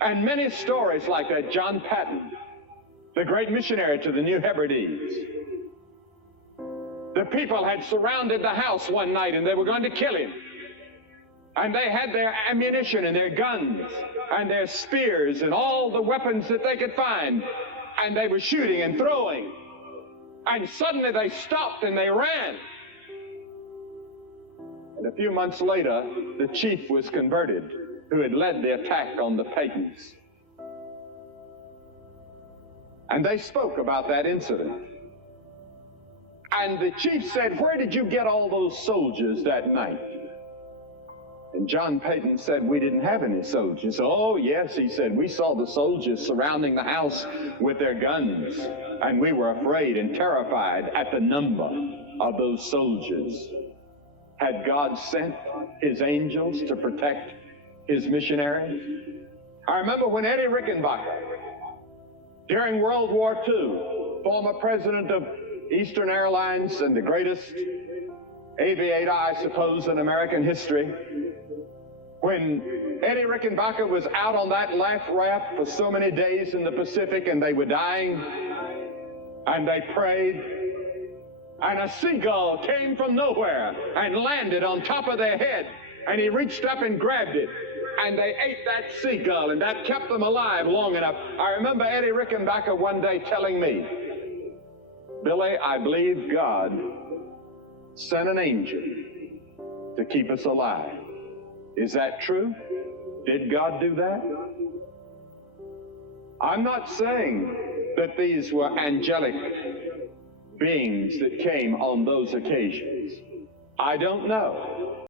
And many stories like that. John Patton, the great missionary to the New Hebrides. The people had surrounded the house one night and they were going to kill him. And they had their ammunition and their guns and their spears and all the weapons that they could find. And they were shooting and throwing. And suddenly they stopped and they ran. And a few months later, the chief was converted, who had led the attack on the Pattons. And they spoke about that incident. And the chief said, "Where did you get all those soldiers that night?" And John Patton said, "We didn't have any soldiers." "Oh, yes," he said, "we saw the soldiers surrounding the house with their guns, and we were afraid and terrified at the number of those soldiers." Had God sent his angels to protect his missionaries? I remember when Eddie Rickenbacker, during World War II, former president of Eastern Airlines and the greatest aviator, I suppose, in American history, when Eddie Rickenbacker was out on that life raft for so many days in the Pacific and they were dying, and they prayed, and a seagull came from nowhere and landed on top of their head, and he reached up and grabbed it, and they ate that seagull, and that kept them alive long enough. I remember Eddie Rickenbacker one day telling me, "Billy, I believe God sent an angel to keep us alive." Is that true? Did God do that? I'm not saying that these were angelic beings that came on those occasions. I don't know.